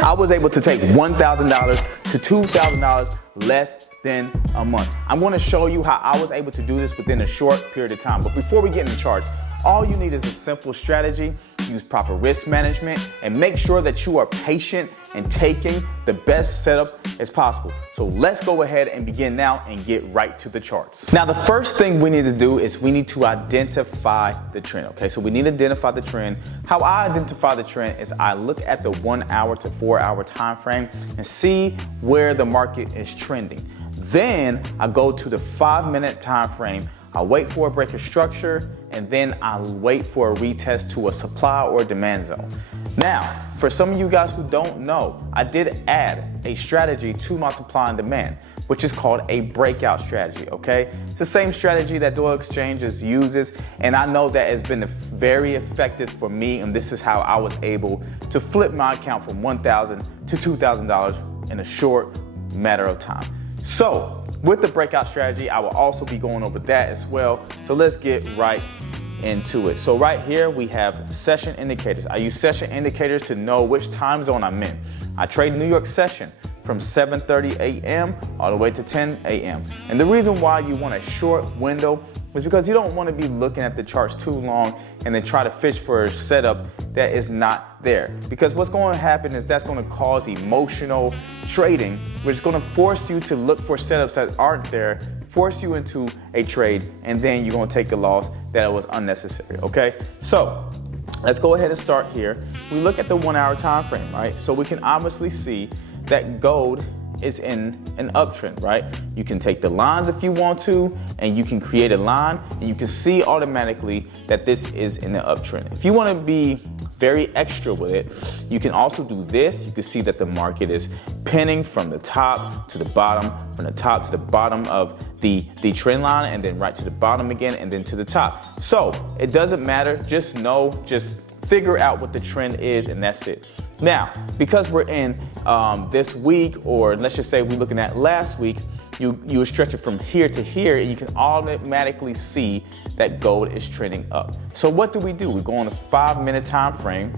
I was able to take $1,000 to $2,000 less than a month. I'm going to show you how I was able to do this within a short period of time. But before we get in the charts, all you need is a simple strategy, use proper risk management, and make sure that you are patient and taking the best setups as possible. So let's go ahead and begin now and get right to the charts. Now, the first thing we need to do is we need to identify the trend, okay? So we need to identify the trend. How I identify the trend is I look at the 1 hour to 4 hour time frame and see where the market is trending. Then I go to the 5-minute time frame. I wait for a break of structure, and then I wait for a retest to a supply or demand zone. Now, for some of you guys who don't know, I did add a strategy to my supply and demand, which is called a breakout strategy, okay? It's the same strategy that Doyle Exchanges uses, and I know that has been very effective for me, and this is how I was able to flip my account from $1,000 to $2,000 in a short matter of time. So, with the breakout strategy, I will also be going over that as well. So let's get right into it. So right here, we have session indicators. I use session indicators to know which time zone I'm in. I trade New York session from 7:30 a.m. all the way to 10 a.m. And the reason why you want a short window is because you don't want to be looking at the charts too long and then try to fish for a setup that is not there. Because what's going to happen is that's going to cause emotional trading, which is going to force you to look for setups that aren't there, force you into a trade, and then you're going to take a loss that was unnecessary, okay? So let's go ahead and start here. We look at the 1 hour time frame, right? So we can obviously see that gold is in an uptrend, right? You can take the lines if you want to, and you can create a line, and you can see automatically that this is in the uptrend. If you want to be very extra with it, you can also do this. You can see that the market is pinning from the top to the bottom, from the top to the bottom of the trend line, and then right to the bottom again, and then to the top. So it doesn't matter. Just figure out what the trend is, and that's it. Now, because we're in this week, or let's just say we're looking at last week, you stretch it from here to here, and you can automatically see that gold is trending up. So what do? We go on a 5-minute time frame,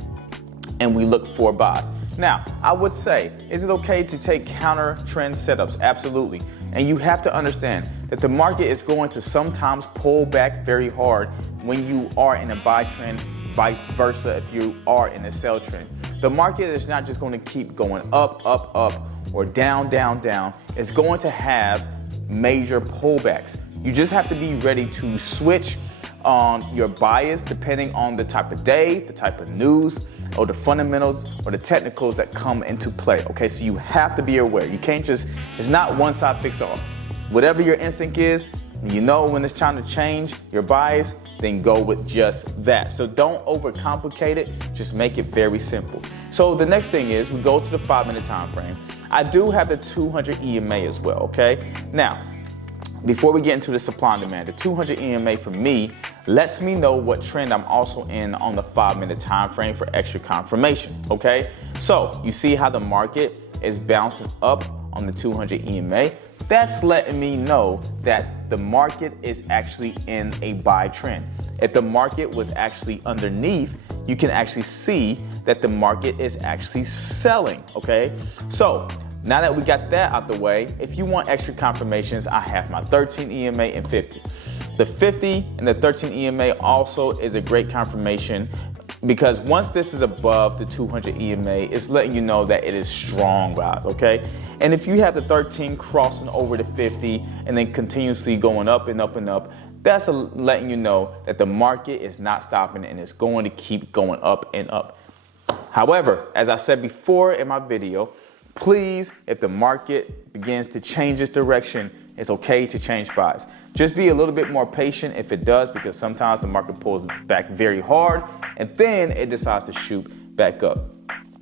and we look for buys. Now, I would say, is it okay to take counter trend setups? Absolutely. And you have to understand that the market is going to sometimes pull back very hard when you are in a buy trend, vice versa if you are in a sell trend. The market is not just going to keep going up, up, up, or down, down, down. It's going to have major pullbacks. You just have to be ready to switch your bias depending on the type of day, the type of news, or the fundamentals or the technicals that come into play. Okay, so you have to be aware. You can't it's not one size fits all. Whatever your instinct is, you know when it's time to change your bias, then go with just that. So don't overcomplicate it, just make it very simple. So the next thing is we go to the 5-minute time frame. I do have the 200 EMA as well, okay? Now, before we get into the supply and demand, the 200 EMA for me lets me know what trend I'm also in on the 5-minute time frame for extra confirmation, okay? So you see how the market is bouncing up on the 200 EMA. That's letting me know that the market is actually in a buy trend. If the market was actually underneath, you can actually see that the market is actually selling, okay? So now that we got that out the way, if you want extra confirmations, I have my 13 EMA and 50. The 50 and the 13 EMA also is a great confirmation, because once this is above the 200 EMA, it's letting you know that it is strong, guys, okay? And if you have the 13 crossing over the 50 and then continuously going up and up and up, that's letting you know that the market is not stopping and it's going to keep going up and up. However, as I said before in my video, please, if the market begins to change its direction, it's okay to change buys. Just be a little bit more patient if it does, because sometimes the market pulls back very hard and then it decides to shoot back up.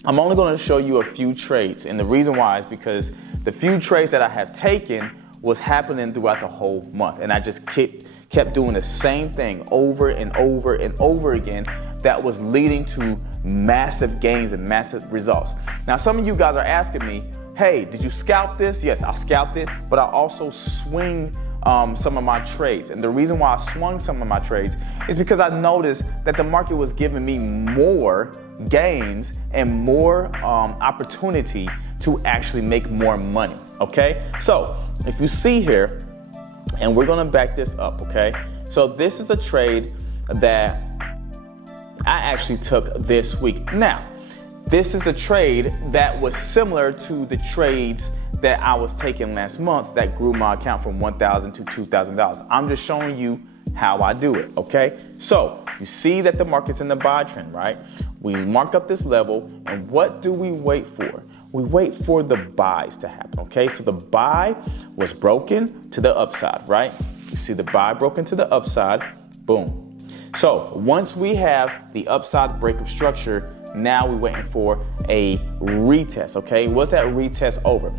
I'm only going to show you a few trades, and the reason why is because the few trades that I have taken was happening throughout the whole month, and I just kept doing the same thing over and over and over again. That was leading to massive gains and massive results. Now, some of you guys are asking me, hey, did you scalp this? Yes, I scalped it, but I also swing some of my trades. And the reason why I swung some of my trades is because I noticed that the market was giving me more gains and more opportunity to actually make more money, okay? So if you see here, and we're gonna back this up, okay? So this is a trade that I actually took this week. Now, this is a trade that was similar to the trades that I was taking last month that grew my account from $1,000 to $2,000. I'm just showing you how I do it, okay? So you see that the market's in the buy trend, right? We mark up this level, and what do we wait for? We wait for the buys to happen, okay? So the buy was broken to the upside, right? You see the buy broken to the upside, boom. So once we have the upside break of structure, now we're waiting for a retest, okay? What's that retest over?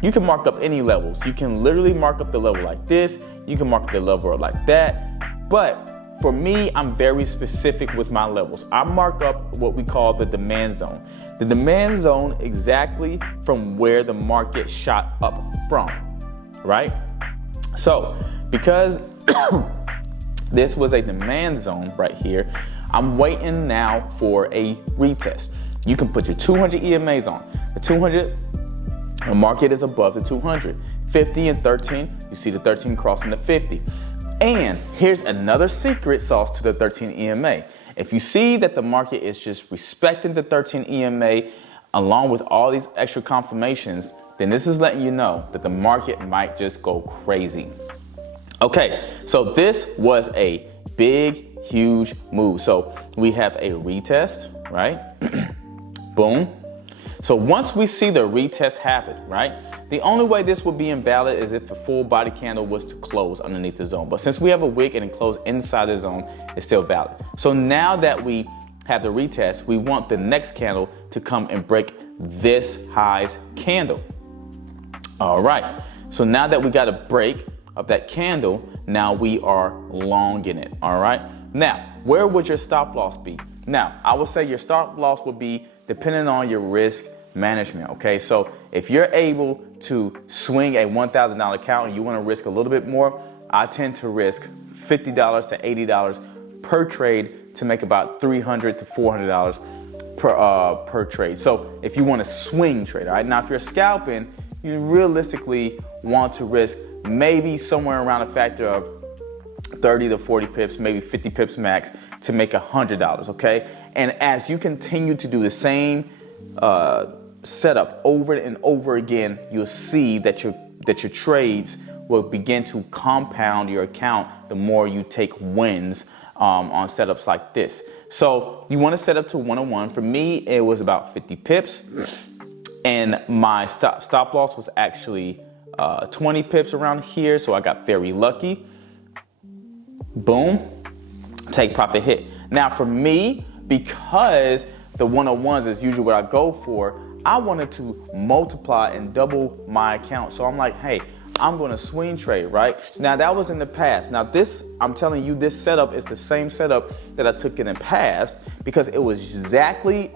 You can mark up any levels. You can literally mark up the level like this. You can mark up the level up like that. But for me, I'm very specific with my levels. I mark up what we call the demand zone. The demand zone exactly from where the market shot up from, right? So because this was a demand zone right here, I'm waiting now for a retest. You can put your 200 EMAs on. The 200, the market is above the 200. 50 and 13, you see the 13 crossing the 50. And here's another secret sauce to the 13 EMA. If you see that the market is just respecting the 13 EMA along with all these extra confirmations, then this is letting you know that the market might just go crazy. Okay, so this was a big, huge move. So we have a retest, right? Boom. So once we see the retest happen, right? The only way this would be invalid is if a full body candle was to close underneath the zone. But since we have a wick and it closed inside the zone, it's still valid. So now that we have the retest, we want the next candle to come and break this highs candle. All right. So now that we got a break of that candle, now we are longing it. All right. Now, where would your stop loss be? Now, I would say your stop loss would be depending on your risk management. Okay. So if you're able to swing a $1,000 account and you want to risk a little bit more, I tend to risk $50 to $80 per trade to make about $300 to $400 per trade. So if you want to swing trade, all right. Now, if you're scalping, you realistically want to risk maybe somewhere around a factor of 30 to 40 pips, maybe 50 pips max to make $100, okay? And as you continue to do the same setup over and over again, you'll see that your trades will begin to compound your account the more you take wins on setups like this. So you want to set up to 101. For me, it was about 50 pips. And my stop loss was actually 20 pips around here, so I got very lucky. Boom, take profit hit. Now for me, because the 101s is usually what I go for, I wanted to multiply and double my account. So I'm like, hey, I'm gonna swing trade, right? Now that was in the past. Now this, I'm telling you, this setup is the same setup that I took in the past because it was exactly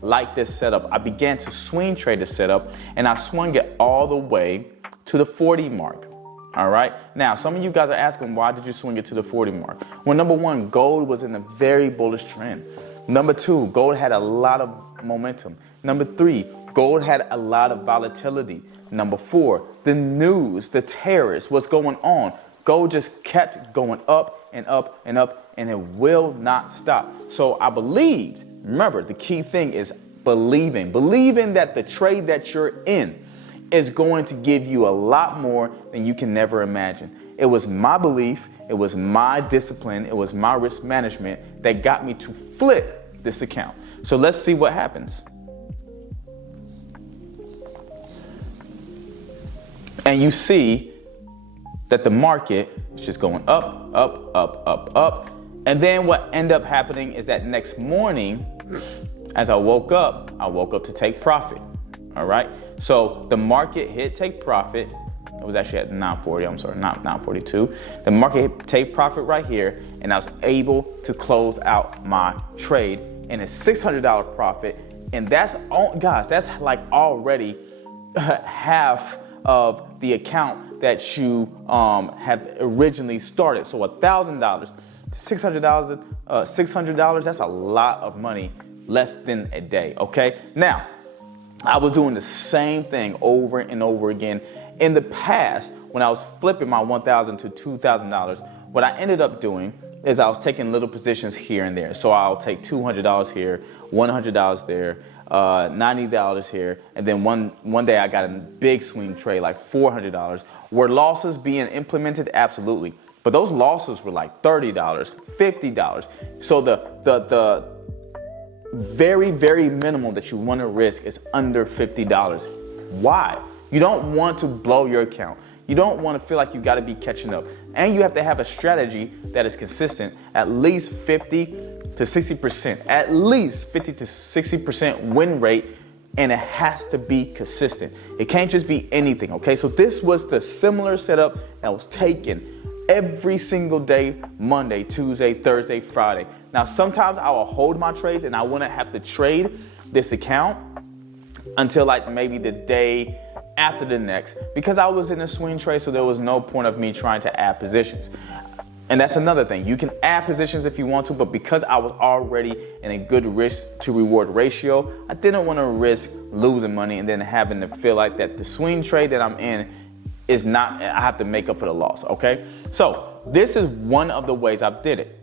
like this setup. I began to swing trade this setup and I swung it all the way to the 40 mark. All right. Now, some of you guys are asking, why did you swing it to the 40 mark? Well, number one, gold was in a very bullish trend. Number two, gold had a lot of momentum. Number three, gold had a lot of volatility. Number four, the news, the terrorists, what's going on. Gold just kept going up and up and up, and it will not stop. So I believed, remember, the key thing is believing that the trade that you're in is going to give you a lot more than you can never imagine. It was my belief, it was my discipline, it was my risk management that got me to flip this account. So let's see what happens. And you see that the market is just going up, up, up, up, up. And then what ended up happening is that next morning, as I woke up to take profit. All right. So the market hit take profit. It was actually at 940. I'm sorry, not 942. The market hit take profit right here, and I was able to close out my trade in a $600 profit. And that's all, guys. That's like already half of the account that you have originally started. So $1,000. $600, that's a lot of money, less than a day, okay? Now, I was doing the same thing over and over again. In the past, when I was flipping my $1,000 to $2,000, what I ended up doing is I was taking little positions here and there. So I'll take $200 here, $100 there, $90 here, and then one day I got a big swing trade like $400. Were losses being implemented? Absolutely. But those losses were like $30, $50. So the very, very minimum that you want to risk is under $50. Why? You don't want to blow your account. You don't want to feel like you got to be catching up. And you have to have a strategy that is consistent, at least 50 to 60%, at least 50 to 60% win rate, and it has to be consistent. It can't just be anything, okay? So this was the similar setup that was taken every single day, Monday, Tuesday, Thursday, Friday. Now, sometimes I will hold my trades and I wouldn't have to trade this account until like maybe the day after the next, because I was in a swing trade, so there was no point of me trying to add positions. And that's another thing. You can add positions if you want to, but because I was already in a good risk to reward ratio, I didn't want to risk losing money and then having to feel like that the swing trade that I'm in is not, I have to make up for the loss, okay? So this is one of the ways I did it.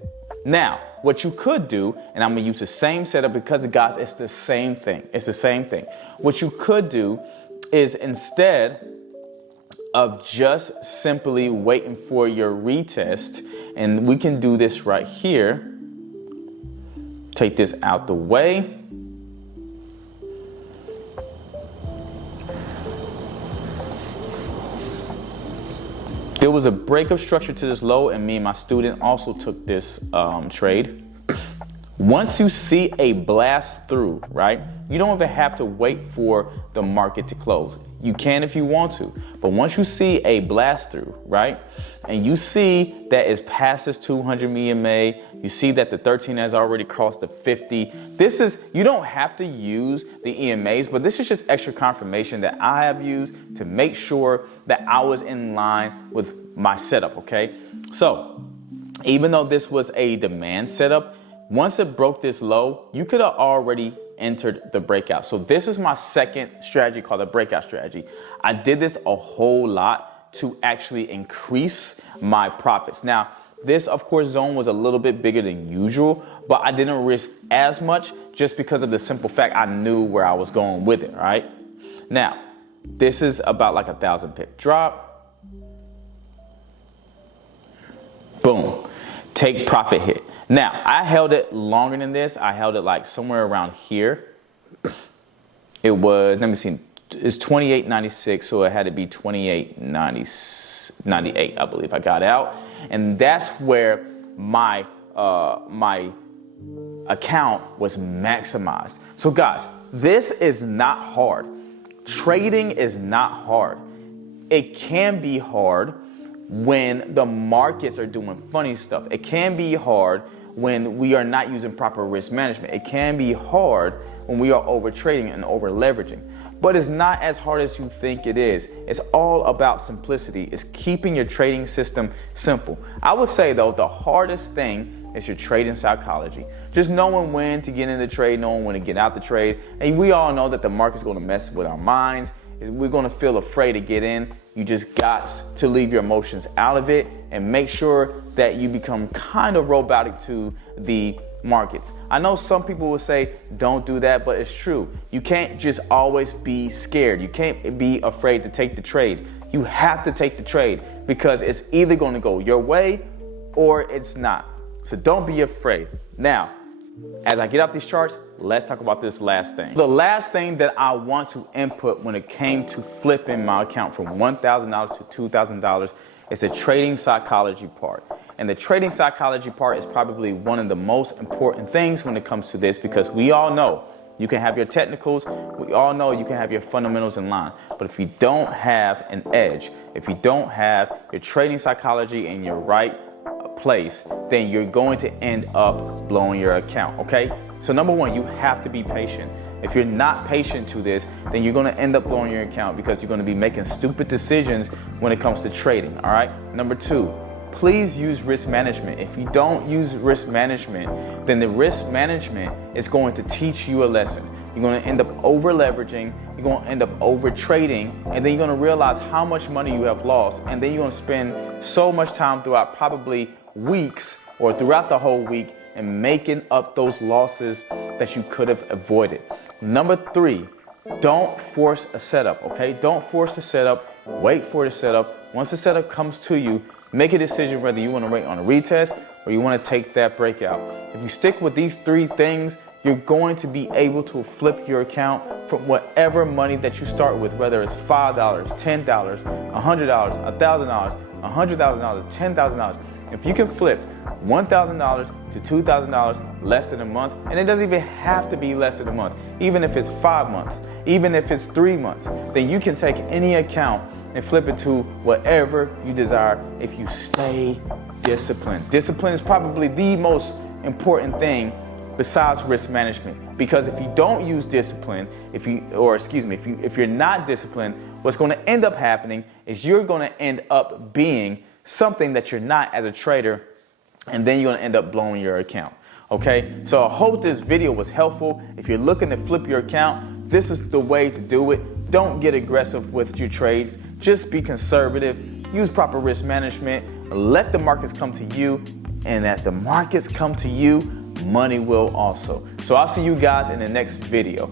Now, what you could do, and I'm gonna use the same setup because guys, it's the same thing. It's the same thing. What you could do is, instead of just simply waiting for your retest, and we can do this right here, take this out the way. There was a break of structure to this low, and me and my student also took this trade. Once you see a blast through, right, you don't even have to wait for the market to close. You can if you want to, but once you see a blast through, right, and you see that it's past this 200 EMA, you see that the 13 has already crossed the 50. This is, you don't have to use the EMAs, but this is just extra confirmation that I have used to make sure that I was in line with my setup, okay? So even though this was a demand setup, once it broke this low, you could have already entered the breakout. So this is my second strategy called the breakout strategy. I did this a whole lot to actually increase my profits. Now, this, of course, zone was a little bit bigger than usual, but I didn't risk as much just because of the simple fact I knew where I was going with it, right? Now, this is about like 1,000 pip drop. Boom. Take profit hit. Now, I held it longer than this. I held it like somewhere around here. It was, let me see, it's 28.96, so it had to be 28.98, I believe I got out. And that's where my my account was maximized. So guys, this is not hard. Trading is not hard. It can be hard when the markets are doing funny stuff. It can be hard when we are not using proper risk management. It can be hard when we are over trading and over leveraging. But it's not as hard as you think it is. It's all about simplicity. It's keeping your trading system simple. I would say though, the hardest thing is your trading psychology. Just knowing when to get in the trade, knowing when to get out the trade. And we all know that the market's gonna mess with our minds. We're gonna feel afraid to get in. You just got to leave your emotions out of it and make sure that you become kind of robotic to the markets. I know some people will say, don't do that, but it's true. You can't just always be scared. You can't be afraid to take the trade. You have to take the trade because it's either going to go your way or it's not. So don't be afraid. Now, as I get off these charts, let's talk about this last thing. The last thing that I want to input when it came to flipping my account from $1,000 to $2,000 is the trading psychology part. And the trading psychology part is probably one of the most important things when it comes to this, because we all know you can have your technicals, we all know you can have your fundamentals in line. But if you don't have an edge, if you don't have your trading psychology in your right place, then you're going to end up blowing your account, okay? So number one, you have to be patient. If you're not patient to this, then you're gonna end up blowing your account because you're gonna be making stupid decisions when it comes to trading, all right? Number two, please use risk management. If you don't use risk management, then the risk management is going to teach you a lesson. You're going to end up over leveraging, you're going to end up over trading, and then you're going to realize how much money you have lost, and then you're going to spend so much time throughout probably weeks or throughout the whole week and making up those losses that you could have avoided. Number 3, don't force a setup, okay? Don't force the setup. Wait for the setup. Once the setup comes to you, make a decision whether you want to wait on a retest or you want to take that breakout. If you stick with these 3 things, you're going to be able to flip your account from whatever money that you start with, whether it's $5, $10, $100, $1,000, $100,000, $10,000. If you can flip $1,000 to $2,000 less than a month, and it doesn't even have to be less than a month, even if it's 5 months, even if it's 3 months, then you can take any account and flip it to whatever you desire if you stay disciplined. Discipline is probably the most important thing besides risk management, because if you don't use discipline, if you're not disciplined, what's going to end up happening is you're going to end up being something that you're not as a trader, and then you're going to end up blowing your account. Okay, so I hope this video was helpful. If you're looking to flip your account, this is the way to do it. Don't get aggressive with your trades. Just be conservative. Use proper risk management. Let the markets come to you, and as the markets come to you, money will also. So I'll see you guys in the next video.